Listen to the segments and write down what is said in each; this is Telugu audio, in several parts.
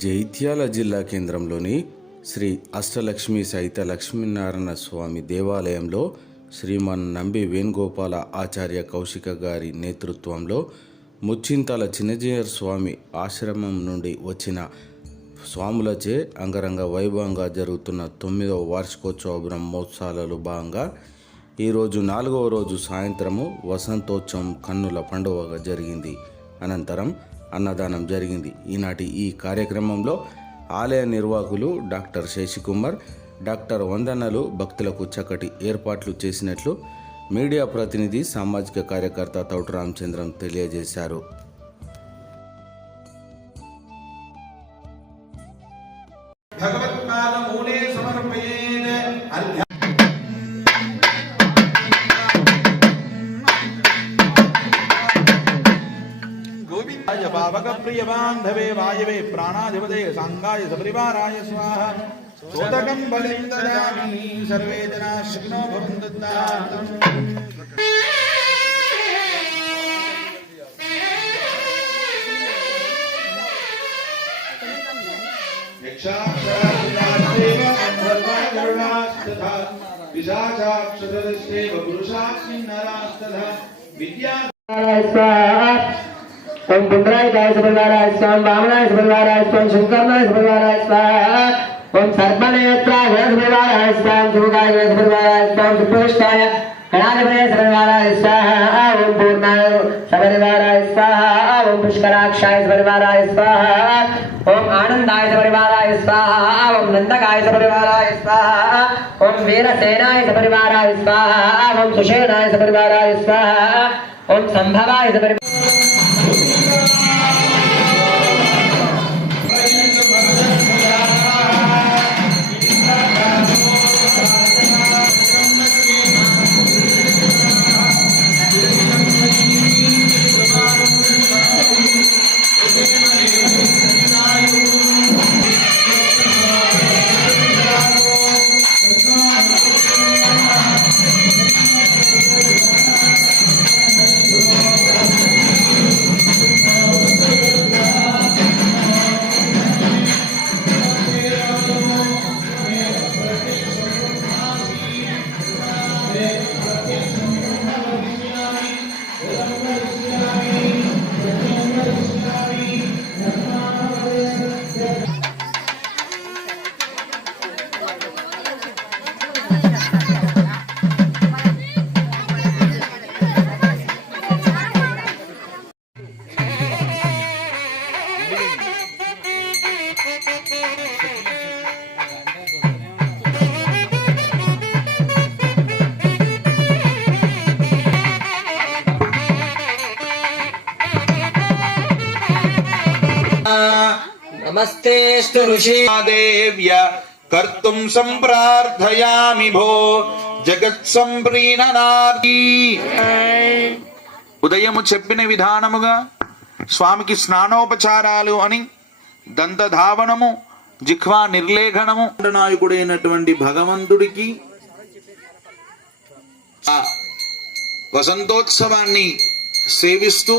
జైత్యాల జిల్లా కేంద్రంలోని శ్రీ అష్టలక్ష్మి సహిత లక్ష్మీనారాయణ స్వామి దేవాలయంలో శ్రీమన్ నంబి వేణుగోపాల ఆచార్య కౌశిక గారి నేతృత్వంలో ముచ్చింతల చిన్నజీయర్ స్వామి ఆశ్రమం నుండి వచ్చిన స్వాములచే అంగరంగ వైభవంగా జరుగుతున్న తొమ్మిదవ వార్షికోత్సవ బ్రహ్మోత్సవాలలో భాగంగా ఈరోజు నాలుగవ రోజు సాయంత్రము వసంతోత్సవం కన్నుల పండుగగా జరిగింది. అనంతరం అన్నదానం జరిగింది. ఈనాటి ఈ కార్యక్రమంలో ఆలయ నిర్వాహకులు డాక్టర్ శశికుమార్ డాక్టర్ వందనలు భక్తులకు చక్కటి ఏర్పాట్లు చేసినట్లు మీడియా ప్రతినిధి సామాజిక కార్యకర్త తౌటు రామచంద్రం తెలియజేశారు. గోవిందాయ పావకప్రియ బాంధవే వాయవే ప్రాణాధిపతే సాంగాయ సపరివారాయ స్వాహ సోదకం బలిం దదామి సర్వే జనా శుక్నో భవంతు విద్యా स्वयं पुंडरायकाय सपरिवाराय स्वयं वामनाय सपरिवाराय स्वयं शंकरनाय सपरिवाराय स्वाहा ओम सर्वनेत्राय सपरिवाराय स्वाम सुखाय सपरिवाराय स्वाम सुपुरुषाय गणाधिपतये सपरिवाराय स्वाहा ओम पूर्णाय सपरिवाराय स्वाहा ओम पुष्कराक्षाय सपरिवाराय स्वयं ओम आनंदाय सपरिवाराय स्वाहा ओम नंदकाय सपरिवाराय स्वाहा ओम वीरसेनाय सपरिवाराय स्वाहा ओम सुषेणाय सपरिवाराय स्वयं ओम संभवाय सपरिवाराय नमस्तेऽस्तु ऋषि देव्य कर्तुं सम्प्रार्थयामि भो జగత్సంప్రీణనార్తి ఉదయము చెప్పిన విధానముగా స్వామికి స్నానోపచారాలు అని దంతధావనము జిహ్వా నిర్లేఖనము నాయకుడైనటువంటి భగవంతుడికి ఆ వసంతోత్సవాన్ని సేవిస్తూ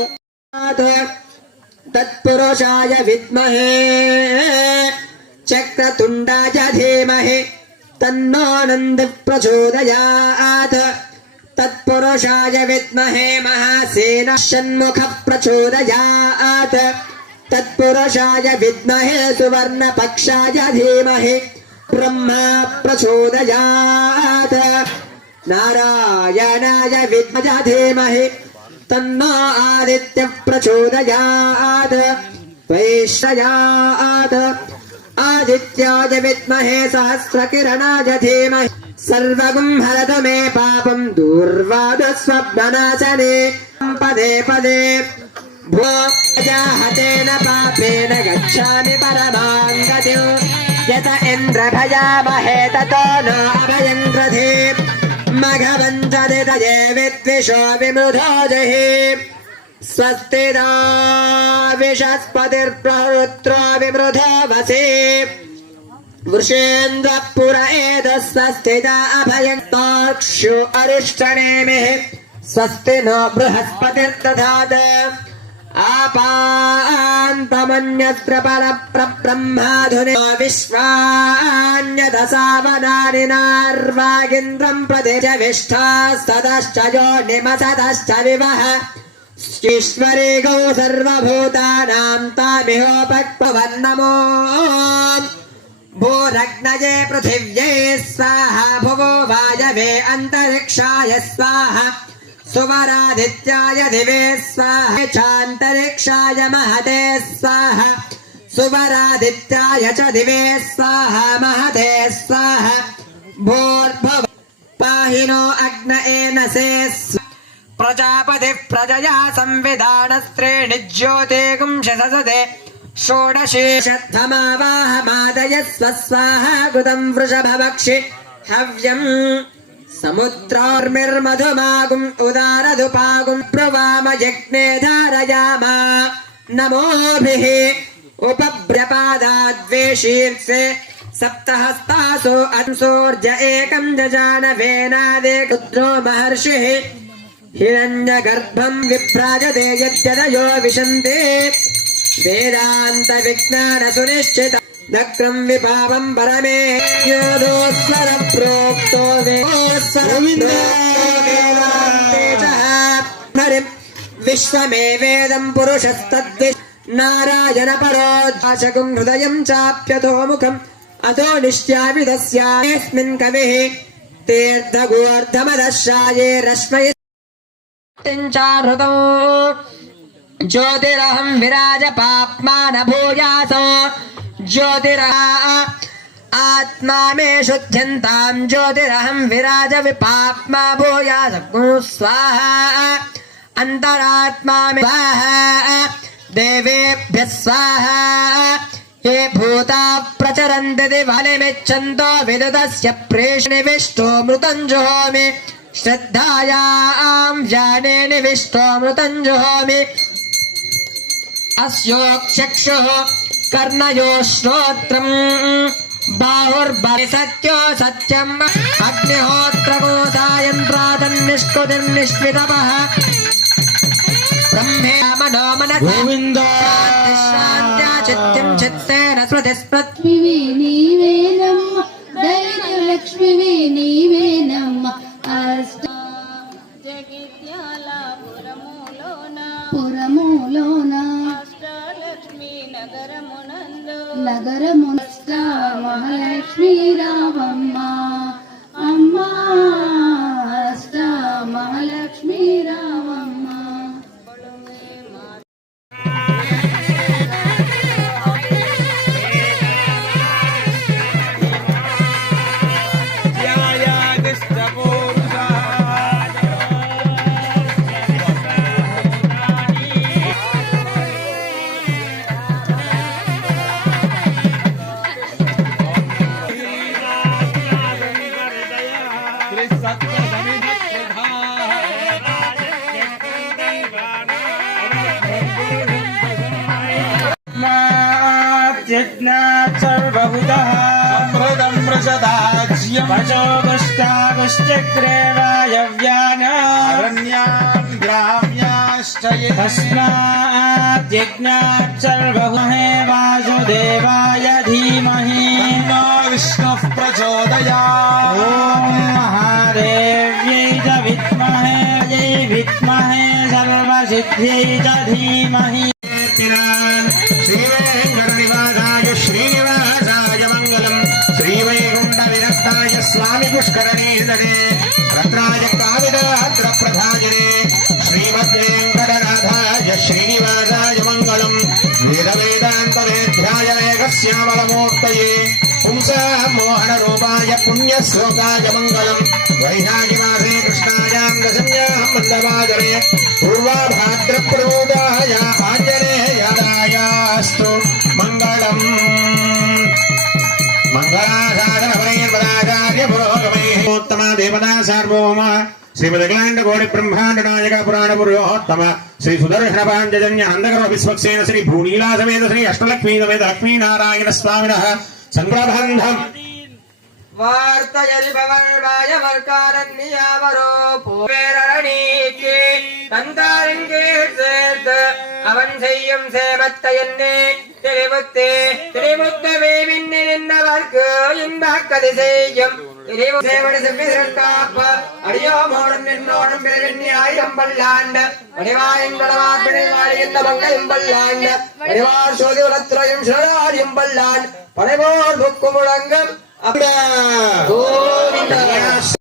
तत्पुरुषाय विद्महे। चक्रतुण्डाय धीमहि तन्नोऽनन्द प्रचोदयात् तत्पुरुषाय विद्महे महासेन षण्मुख प्रचोदयात् तत्पुरुषाय विद्महे सुवर्णपक्षाय धीमहि। ब्रह्मा प्रचोदयात्। नारायणाय विद्मज धीमहि तन्नो आदित्य प्रचोदयात् वैश्रयात् आदित्याय विद्महे सहस्रकिरणाय धीमहि सर्वगुं हरतु मे पापम् दूर्वादस्वप्ननाशने पदे पदे भो जाहतेन पापेन गच्छामि परमां गतिम् यत इन्द्र भजामहे ततो न मघवञ्चदितये विद्विषो विमृधो जहि स्वस्ति नो विषस्पतिर्प्रवृत्रो विमृधो वसि वृषेन्द्रपुर एतस्वस्तिता अभयन्ताक्षु अरिष्टनेमिः। स्वस्ति नो बृहस्पतिर्दधात्। आपान्तमन्यत्र परप्रब्रह्माधुने विश्वान्यदसावनानि नार्वागिन्द्रम् प्रदेश विष्ठास्ततश्च यो निमसतश्च विवः ईश्वरे गौ सर्वभूतानाम् तामिहोपक्वन्नमो भूरग्नये पृथिव्यै स्वाहा भुवो वायवे अन्तरिक्षाय स्वाहा सुवरादित्याय दिवे स्वाहा चान्तरिक्षाय महते स्वाहा सुवरादित्याय च दिवे स्वाहा महते स्वाहा भूर्भुव पाहि नो अग्न एनसे स्व प्रजापतिः प्रजया संविधानस्त्रीणि ज्योतिगुंश ससदे षोडशेषद्धमावाहमादय स्वस्वाहा कृतम् वृषभवक्षि हव्यम् समुद्रार्मिर्मधुमागुम् उदारधुपागुम् प्रुवाम यज्ञे धारयामा नमोभिः उपभ्यपादाद्वेशीर्षे सप्तहस्तासो अंसोर्ज एकम् जजानवेनादे कुद्रो महर्षिः हिरण्यगर्भम् विभ्राजते यद्यदयो विशन्ते वेदान्तविज्ञानसुनिश्चित दक्रम विपावम परमे योदोस्वर प्रोक्तो विश्वमेवेदं पुरुषस्तद्विश् नारायणपरोशासकं हृदयं चाप्यतो चाप्यतोमुखम् अतो निश्चापितस्यास्मिन् कविः तीर्थगोर्धमदश्राये रश्मय ज्योतिरहं विराज पाप्मान भूयासो ज्योतिरा। आत्मा मे शुद्ध्यन्तां ज्योतिरहं विराज विपाप्मा भूयास स्वाहा। अन्तरात्मा मे स्वाहा। देवेभ्यः स्वाहा। ये भूता प्रचरन्ति दिवालिमिच्छन्तो विदुतस्य प्रेषनिविष्टो मृतं जुहोमि श्रद्धायां जाने निविष्टोऽमृतं जुहोमि अस्योक्षक्षुः कर्णयो श्रोत्रम् बाहुर्बलि सत्यो सत्यम् अग्निहोत्रकोसायन्त्रादन्निष्कृतिर्निष्कृतमः गोविन्द चित्यं चित्तेन स्मृतिस्मृत्मिवे नीवेदम् दैर्यलक्ष्मिवे नी నగరమునందు నగరమునష్ట మహాలక్ష్మి రావమ్మ అమ్మా. यज्ञात् सर्वभूतः समृतं मृषदाज्यम् पशोगुष्टागुश्चक्रे वायव्यानारण्यान् ग्राम्याश्च ये तस्मात् यज्ञात् सर्वभूहे वासुदेवाय धीमहि तन्नो विष्णुः प्रचोदयात् ॐ महादेव्यै च विद्महे यै विद्महे सर्वसिद्ध्यै च धीमहि స్వామి రత్నాయ కావిదాత్ర ప్రధాజనే శ్రీమద్వేంకటనాథాయ శ్రీనివాసాయ మంగళం వేద వేగశ్యామలమూర్తయే పుంసా మోహన రూపాయ పుణ్యశ్లోకాయ మంగళం వైశాఖి మాసే కృష్ణాయాం దశమ్యాం మందవాదరే పూర్వాభాద్రప్రమోదాయ ఆంజనేయాయాస్తు పురోగమేత్తమ దేవతా సార్వభౌమ శ్రీమదఖిలాండ కోటి బ్రహ్మాండ నాయక పురాణ పురోత్తమ శ్రీ సుదర్శన పాంచజన్య నందకర విశ్వక్సేన శ్రీ భూనీలా సమేత శ్రీ అష్టలక్ష్మీ సమేత లక్ష్మీనారాయణ స్వామిన సంప్రబంధం వార్తయరి భవన్వాయ వర్కారణ్యావరో పూవేరణీకి தந்தாரின் கீழ் சேர்த்து அவன் செய்யும் சேமத்தை என்னே திரிமுத்தே திரிமுத்தவே விண்ணி நின்றவர்க்கு இன்பக்கதை செய்யும் திரிமு சேவடி செவ்விதிரல் காப்பு அடியோமோடும் நின்னோடும் பிறவெண்ணி ஆயிரம் பல்லாண்டு வடிவாயின் வடவார் பிழைவாடி இந்த மங்கையும் பல்லாண்டு